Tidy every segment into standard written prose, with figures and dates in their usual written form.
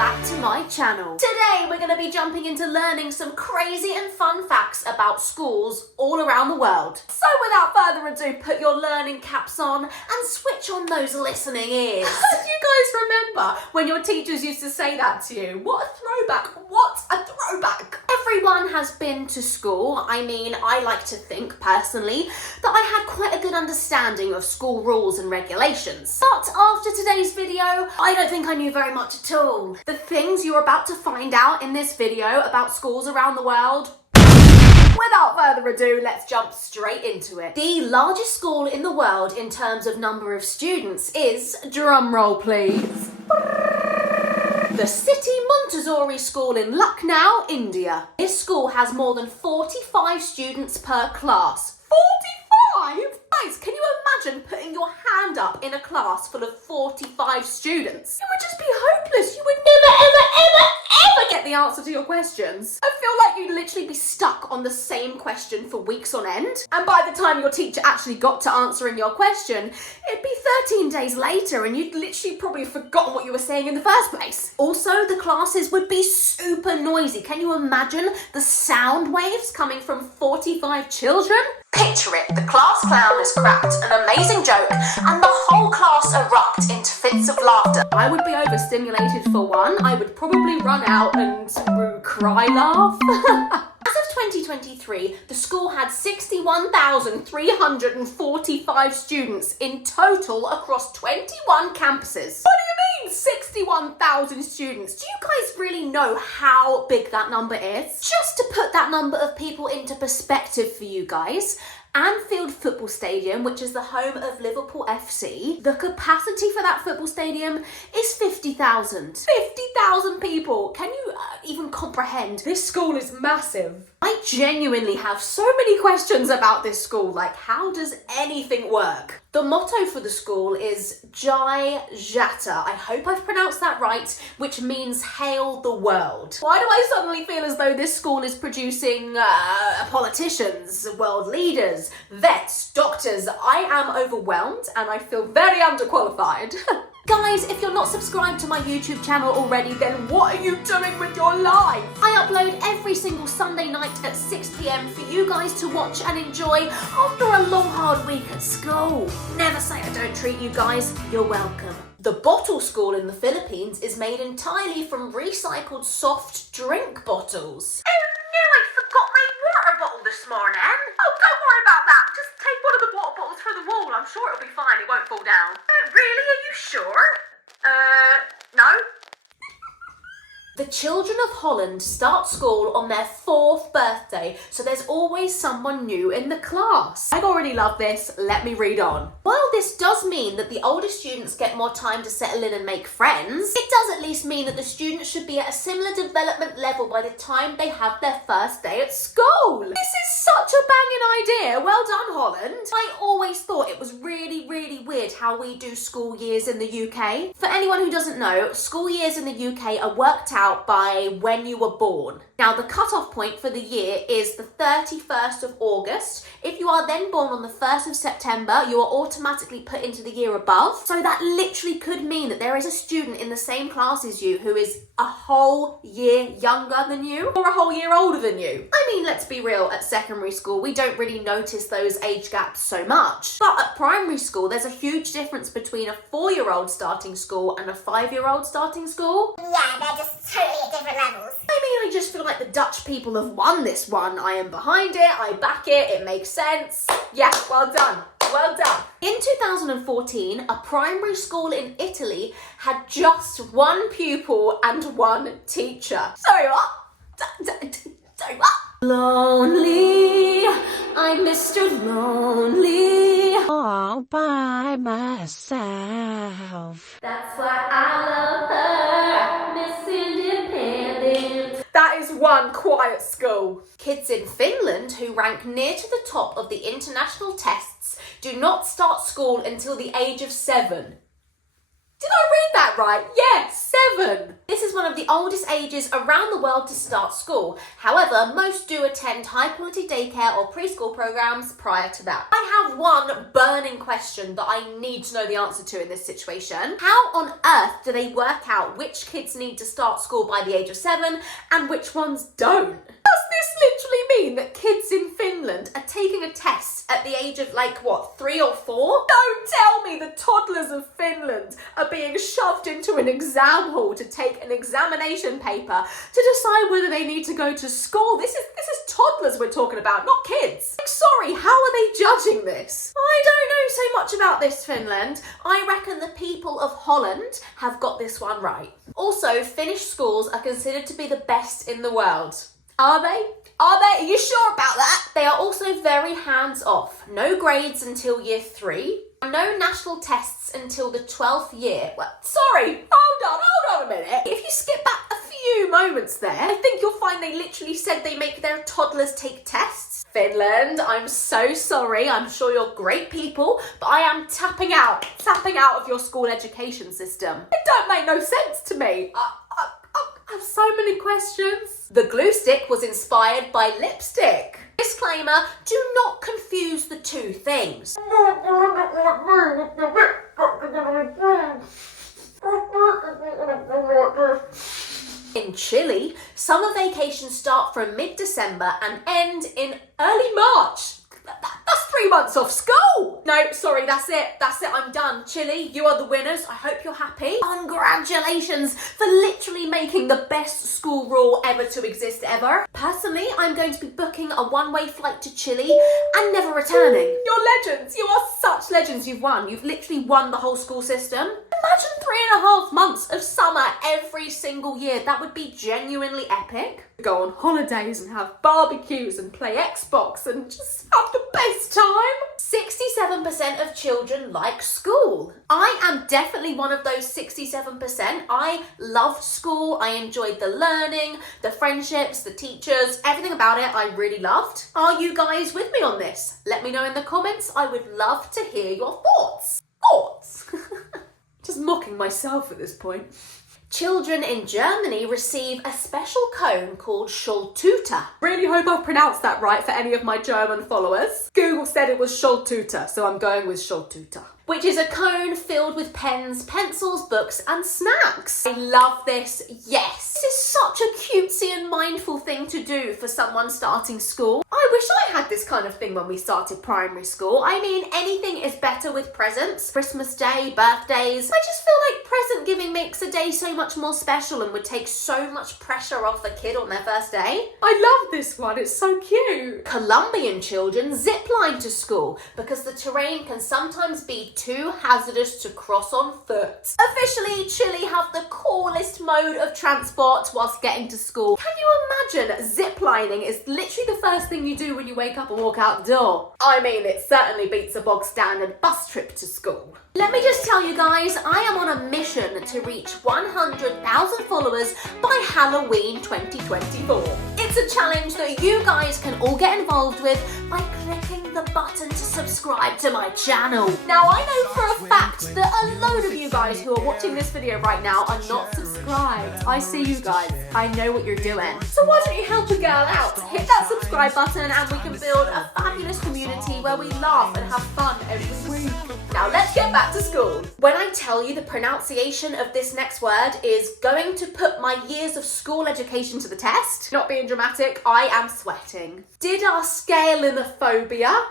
back to my channel. Today we're going to be jumping into learning some crazy and fun facts about schools all around the world. So without further ado, put your learning caps on and switch on those listening ears. Do you guys remember when your teachers used to say that to you? What a throwback, what a throwback. Everyone has been to school. I mean, I like to think personally that I had quite a good understanding of school rules and regulations. But after today's video, I don't think I knew very much at all. The things you're about to find out in this video about schools around the world. Without further ado, let's jump straight into it. The largest school in the world in terms of number of students is, drumroll please, the City Montessori School in Lucknow, India. This school has more than 45 students per class. 45? Guys, can you imagine putting your hand up in a class full of 45 students? You would just be hopeless. You would never get the answer to your questions. I feel like you'd literally be stuck on the same question for weeks on end. And by the time your teacher actually got to answering your question, it'd be 13 days later and you'd literally probably forgotten what you were saying in the first place. Also, the classes would be super noisy. Can you imagine the sound waves coming from 45 children? Picture it, the class clown has cracked an amazing joke and the whole class erupt into fits of laughter. I would be overstimulated for one. I would probably run out and cry laugh. As of 2023, the school had 61,345 students in total across 21 campuses. What do you mean, 61,000 students? Do you guys really know how big that number is? Just to put that number of people into perspective for you guys, Anfield Football Stadium, which is the home of Liverpool FC, the capacity for that football stadium is 50,000. 50,000 people! Can you even comprehend? This school is massive. I genuinely have so many questions about this school, like how does anything work? The motto for the school is Jai Jata. I hope I've pronounced that right, which means hail the world. Why do I suddenly feel as though this school is producing politicians, world leaders, vets, doctors? I am overwhelmed and I feel very underqualified. Guys, if you're not subscribed to my YouTube channel already, then what are you doing with your life? I upload every single Sunday night at 6 p.m. for you guys to watch and enjoy after a long, hard week at school. Never say I don't treat you guys. You're welcome. The Bottle School in the Philippines is made entirely from recycled soft drink bottles. Oh no, I forgot my water bottle this morning. Oh, don't worry about that. Just take one of the water bottles for the wall. I'm sure it'll be fine. It won't fall down. Really? Are you sure? No. The children of Holland start school on their 4th birthday, so there's always someone new in the class. I already love this, let me read on. While this does mean that the older students get more time to settle in and make friends, it does at least mean that the students should be at a similar development level by the time they have their first day at school. This is such a banging idea. Well done, Holland. I always thought it was really weird how we do school years in the UK. For anyone who doesn't know, school years in the UK are worked out by when you were born. Now, the cut-off point for the year is the 31st of August. If you are then born on the 1st of September, you are automatically put into the year above. So that literally could mean that there is a student in the same class as you who is a whole year younger than you or a whole year older than you. I mean, let's be real, at secondary school, we don't really notice those age gaps so much. But at primary school, there's a huge difference between a 4-year-old starting school and a 5-year-old starting school. Yeah, they're just totally at different levels. I mean, I just feel like the Dutch people have won this one. I am behind it, I back it, it makes sense. Yeah, well done. Well done. In 2014, a primary school in Italy had just one pupil and one teacher. Sorry, what? Sorry, what? Lonely, I'm Mr. Lonely. All by myself. That's why I love her, Miss Independent. That is one quiet school. Kids in Finland who rank near to the top of the international tests do not start school until the age of 7. Did I read that right? Yes, 7. This is one of the oldest ages around the world to start school. However, most do attend high-quality daycare or preschool programs prior to that. I have one burning question that I need to know the answer to in this situation. How on earth do they work out which kids need to start school by the age of 7 and which ones don't? Does this literally mean that kids in Finland are taking a test at the age of 3 or 4? Don't tell me the toddlers of Finland are being shoved into an exam hall to take an examination paper to decide whether they need to go to school. This is toddlers we're talking about, not kids. Sorry, how are they judging this? I don't know so much about this, Finland. I reckon the people of Holland have got this one right. Also, Finnish schools are considered to be the best in the world. Are they? Are you sure about that? They are also very hands-off. No grades until year 3. No national tests until the 12th year. Well, sorry, hold on a minute. If you skip back a few moments there, I think you'll find they literally said they make their toddlers take tests. Finland, I'm so sorry. I'm sure you're great people, but I am tapping out of your school education system. It don't make no sense to me. I have so many questions. The glue stick was inspired by lipstick. Disclaimer, do not confuse the two things. In Chile, summer vacations start from mid-December and end in early March. That's 3 months off school. No, sorry, that's it, I'm done. Chile, you are the winners. I hope you're happy. Congratulations for literally making the best school rule ever to exist ever. Personally, I'm going to be booking a one-way flight to Chile and never returning. You're legends. You are such legends. You've won. You've literally won the whole school system. Imagine 3.5 months of summer every single year. That would be genuinely epic. Go on holidays and have barbecues and play Xbox and just have the best time. 67% of children like school. I am definitely one of those 67%. I loved school. I enjoyed the learning, the friendships, the teachers, everything about it I really loved. Are you guys with me on this? Let me know in the comments. I would love to hear your thoughts. Just mocking myself at this point. Children in Germany receive a special cone called Schultüte. Really hope I've pronounced that right for any of my German followers. Google said it was Schultüte, so I'm going with Schultüte, which is a cone filled with pens, pencils, books, and snacks. I love this, yes. This is such a cutesy and mindful thing to do for someone starting school. I wish I had this kind of thing when we started primary school. I mean, anything is better with presents. Christmas Day, birthdays. I just feel like present giving makes a day so much more special and would take so much pressure off a kid on their first day. I love this one, it's so cute. Colombian children zip line to school because the terrain can sometimes be too hazardous to cross on foot. Officially, Chile have the coolest mode of transport whilst getting to school. Can you imagine ziplining is literally the first thing you do when you wake up and walk out the door? I mean, it certainly beats a bog standard bus trip to school. Let me just tell you guys, I am on a mission to reach 100,000 followers by Halloween 2024. It's a challenge that you guys can all get involved with by clicking the button to subscribe to my channel. Now, I know for a fact that a load of you guys who are watching this video right now are not subscribed. I see you guys. I know what you're doing. So why don't you help a girl out? Hit that subscribe button and we can build a fabulous community where we laugh and have fun every week. Now let's get back to school. When I tell you the pronunciation of this next word is going to put my years of school education to the test, not being dramatic, I am sweating. Didaskaleinophobia.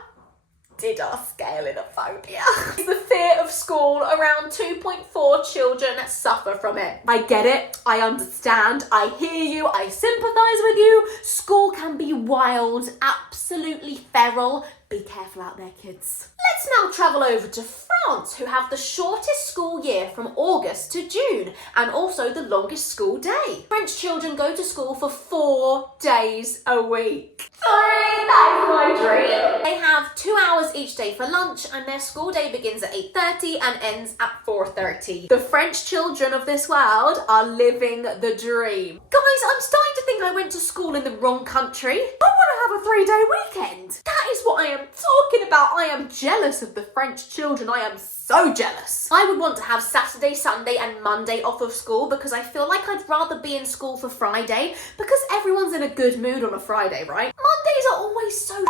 Didaskaleinophobia is the fear of school. Around 2.4 children suffer from it. I get it. I understand. I hear you. I sympathise with you. School can be wild, absolutely feral. Be careful out there, kids. Let's now travel over to France, who have the shortest school year from August to June, and also the longest school day. French children go to school for 4 days a week. Sorry, that's my dream. They have 2 hours each day for lunch, and their school day begins at 8:30 and ends at 4:30. The French children of this world are living the dream. Guys, I'm starting to think I went to school in the wrong country. I want to have a 3-day weekend. That is what I am talking about. I am jealous of the French children. I am so jealous. I would want to have Saturday, Sunday and Monday off of school because I feel like I'd rather be in school for Friday because everyone's in a good mood on a Friday, right? Mondays are always so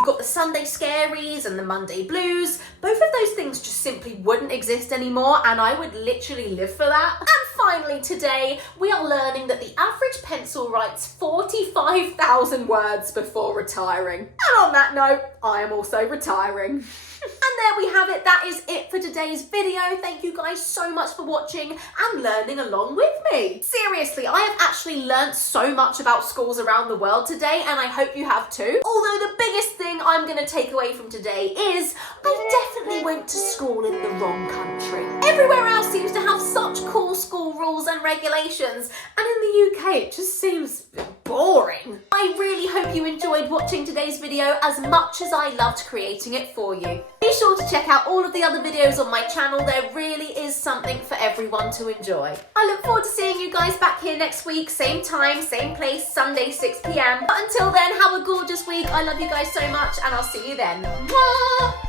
You've got the Sunday scaries and the Monday blues. Both of those things just simply wouldn't exist anymore and I would literally live for that. And finally today, we are learning that the average pencil writes 45,000 words before retiring. And on that note, I am also retiring. And there we have it. That is it for today's video. Thank you guys so much for watching and learning along with me. Seriously, I have actually learnt so much about schools around the world today and I hope you have too. Although the biggest thing I'm going to take away from today is I definitely went to school in the wrong country. Everywhere else seems to have such cool school rules and regulations and in the UK it just seems boring. I really hope you enjoyed watching today's video as much as I loved creating it for you. Be sure to check out all of the other videos on my channel. There really is something for everyone to enjoy. I look forward to seeing you guys back here next week, same time, same place, Sunday 6 p.m. But until then, have a gorgeous week. I love you guys so much and I'll see you then. Mwah!